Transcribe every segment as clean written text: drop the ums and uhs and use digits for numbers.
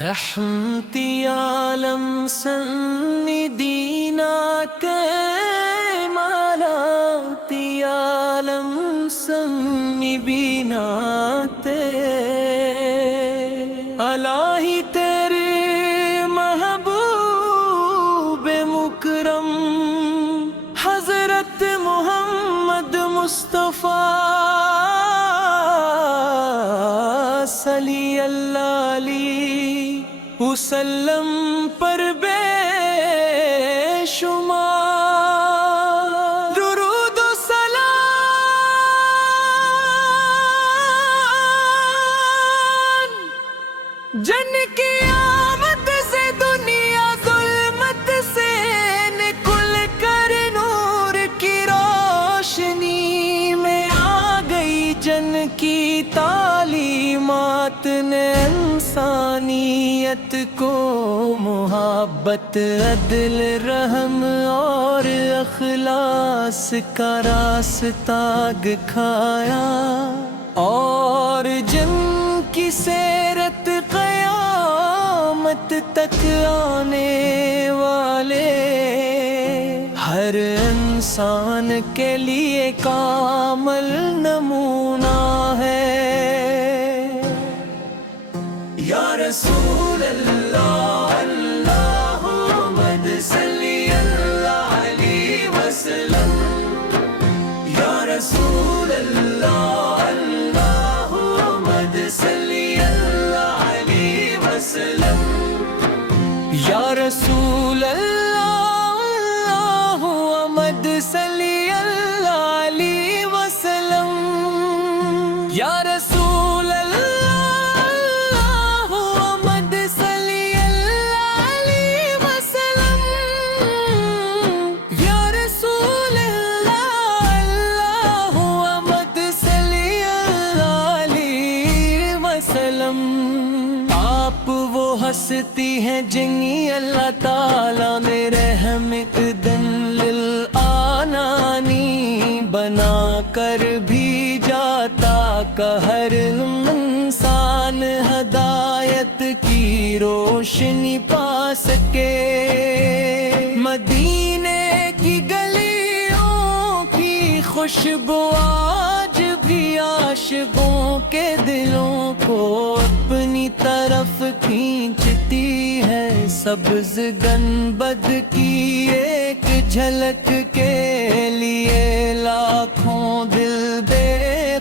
رحمتی عالم سنidinaتے مالاتی عالم سنبیناتے الہی تیرے محبوب مکرم حضرت محمد مصطفیٰ صلی اللہ علیہ وسلم پر بے شمار درود و سلام جن کی آمد سے دنیا ظلمت سے نکل کر نور کی روشنی میں آ گئی جن کی تعلیمات نے انسانیت کو محبت عدل رحم اور اخلاص کا راستہ دکھایا اور جن کی سیرت قیامت تک آنے والے ہر انسان کے لیے کامل نمونہ ہے۔ یا رسول اللہ اللہم صلی اللہ علیہ وسلم، یا رسول اللہ اللہم صلی اللہ علیہ وسلم، یا رسول اللہ اللہم صلی اللہ علیہ وسلم، یا رسول آپ وہ ہستی ہیں جنہیں اللہ تعالیٰ نے رحمت دن للعالمین بنا کر بھی جاتا کہ ہر انسان ہدایت کی روشنی پا سکے۔ مدینے کی گلیوں کی خوشبو آج بھی عاشقوں کے دلوں کو اپنی طرف کھینچتی ہے۔ سبز گنبد کی ایک جھلک کے لیے لاکھوں دل بے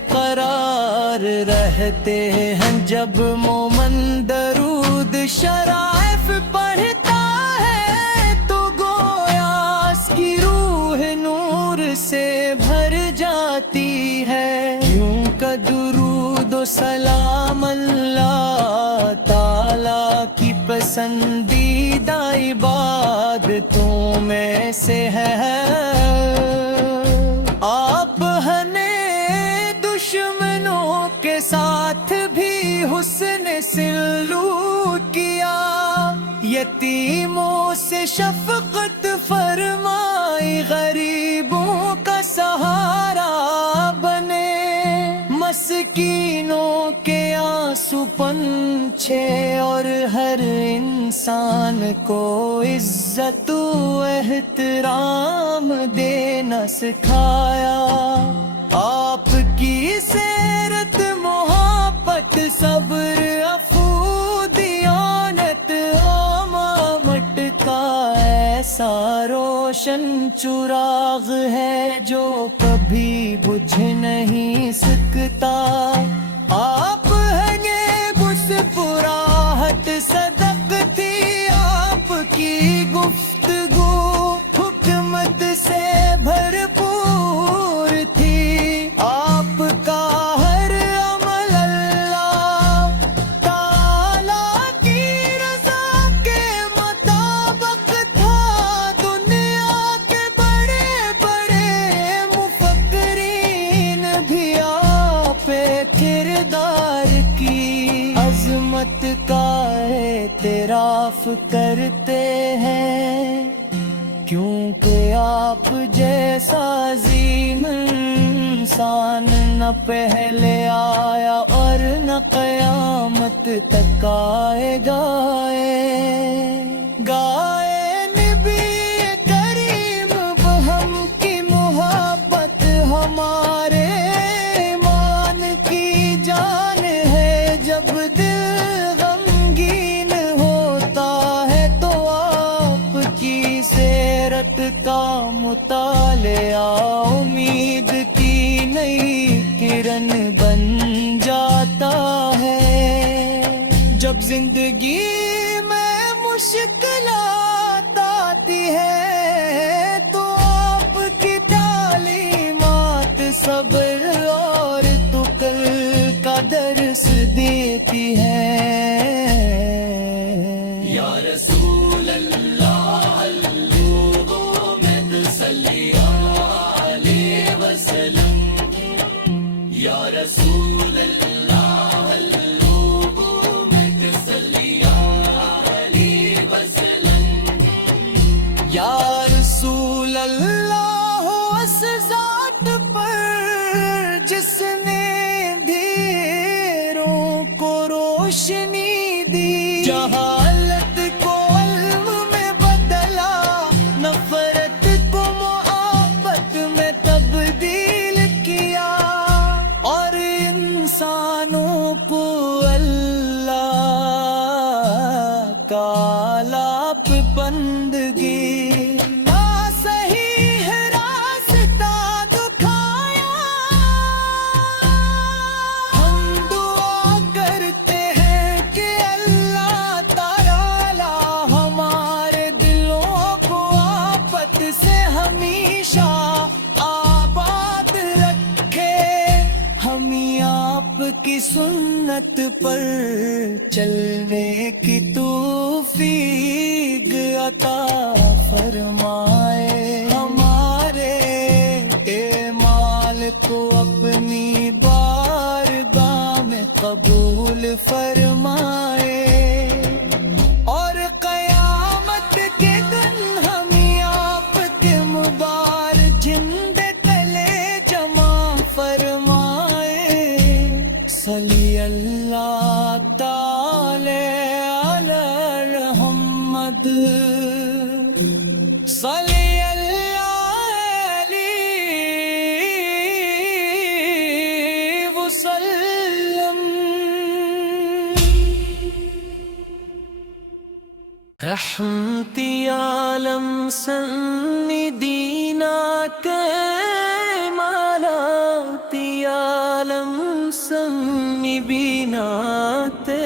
قرار رہتے ہیں۔ جب مومن درود شرائف پڑھتا ہے تو گویا اس کی روح نور سے بھر جاتی ہے۔ یوں کا درود و سلام اللہ تعالیٰ کی پسندیدہ عبادتوں میں سے ہے۔ آپ نے دشمنوں کے ساتھ بھی حسن سلوک کیا، یتیموں سے شفقت فرمائی، غریبوں کا سہارا بنے، مسکینوں کے آنسو پنچھے اور ہر انسان کو عزت و احترام دینا سکھایا۔ آپ کی سیرت محبت صبر عفو دیانت امامت کا ایسا روشن چراغ ہے جو کبھی بجھ نہیں سکتا۔ آپ ہیں یہ مسکراہٹ صدق تھی آپ کی گفتگو حکمت سے بھرپور تھی۔ آپ کا ہر عمل اللہ تعالیٰ کی رضا کے مطابق تھا۔ دنیا کے بڑے بڑے مفکرین بھی آپ کردار کی عظمت کا اعتراف کرتے ہیں۔ کیونکہ آپ جیسا عظیم انسان نہ پہلے آیا اور نہ قیامت تک آئے گا۔ گائے نبی کریم ہم کی محبت ہمارے ایمان کی جان ہے۔ جب دل غمگین ہوتا ہے تو آپ کی سیرت کا مطالعہ امید کی نئی کرن بن جاتا ہے۔ جب زندگی میں مشکلات آتی ہے تو آپ کی تعلیمات صبر اور توکل کا درس دیتی ہے۔ یا رسول اللہ اللہم صلی علیہ وسلم، یا رسول اللہ اللہم صلی علیہ وسلم، یا رسول اللہ اس ذات پر جس نے اندھیروں کو روشنی دی، جہالت کو علم میں بدلا، نفرت کو محبت میں تبدیل کیا، اور انسانوں کو اللہ کا لاپ بندگی کا صحیح راستہ دکھایا۔ ہم دعا کرتے ہیں کہ اللہ تعالی ہمارے دلوں کو آفت سے ہمیشہ آباد رکھے، ہمیں آپ کی سنت پر چلنے کی توفیق عطا فرمائے، ہمارے اعمال کو اپنی بارگاہ میں قبول فرمائے، اور قیامت کے دن ہمیں آپ کے مبارک جھنڈے تلے جمع فرمائے۔ صلی اللہ تعالی علی محمد، صلی اللہ علیہ وسلم۔ رحمتی عالم سندینا کے مالاتی عالم سنی بیناتے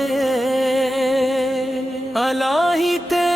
الہی تے